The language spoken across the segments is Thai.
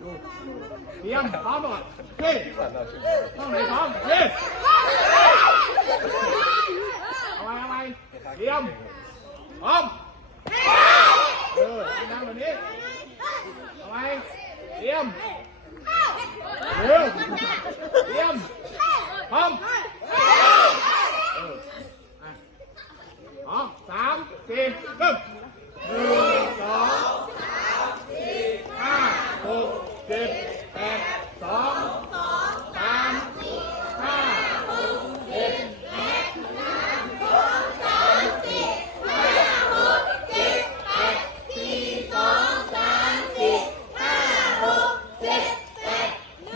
เตรียมพร้อมหมดเฮ้ยต้องไหนพร้อมเฮ้ยเอาไว้เอาไว้เตรียมพร้อมเออดังแบบนี้เอาไว้เตรียมเร็วเตรียมพร้อมเอออะสองสามสี่เริ่มหนึ่งสองห้าห กเจ็ดแปดสองสามห้าหกเจ็ด ห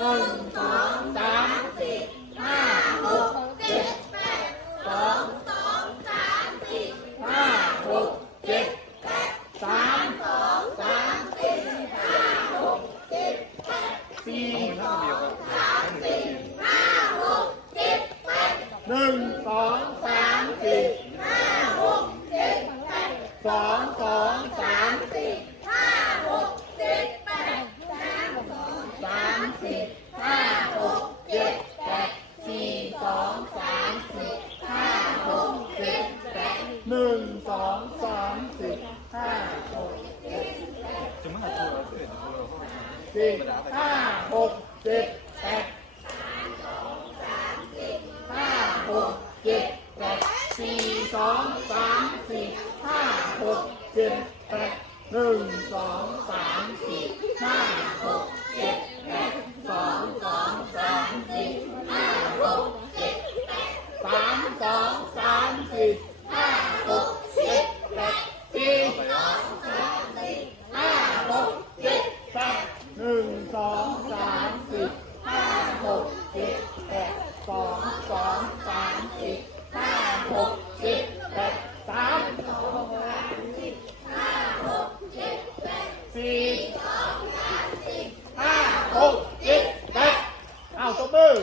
นึ่งสองสามสี่ห้าหกเจ็ดแปดสองสองสามสี่ห้าหกเจ็ดแปดสามสองสามสี่ห้าหกเจ็ดแปด สี่สองสามสี่ห้าหกเจ็ดแปดหนึ่งสองสามสี่ห้าหกเจ็ดแปดสองสองสามสี่ห้าหกเจ็ดแปดสามสองสามสี่ห้าหกเจ็ดแปดสี่สองสามสี่ห้าหกเจ็ดแปดหนึ่งสองสามสี่ห้าหกเจ็ด สี่ห้าหกเจ็ดแปดห้าหกเจ็ดแปดสี่สองสามสี่ห้าหกเจ็ดแปดหนึ่งสองสามสี่ห้า แปดสองสองสามสี่ห้าหกเจ็ดแปดสามสองสี่ห้าหกเจ็ดแปดสี่สองสามสี่ห้าหกเจ็ดแปดเอาตัมือ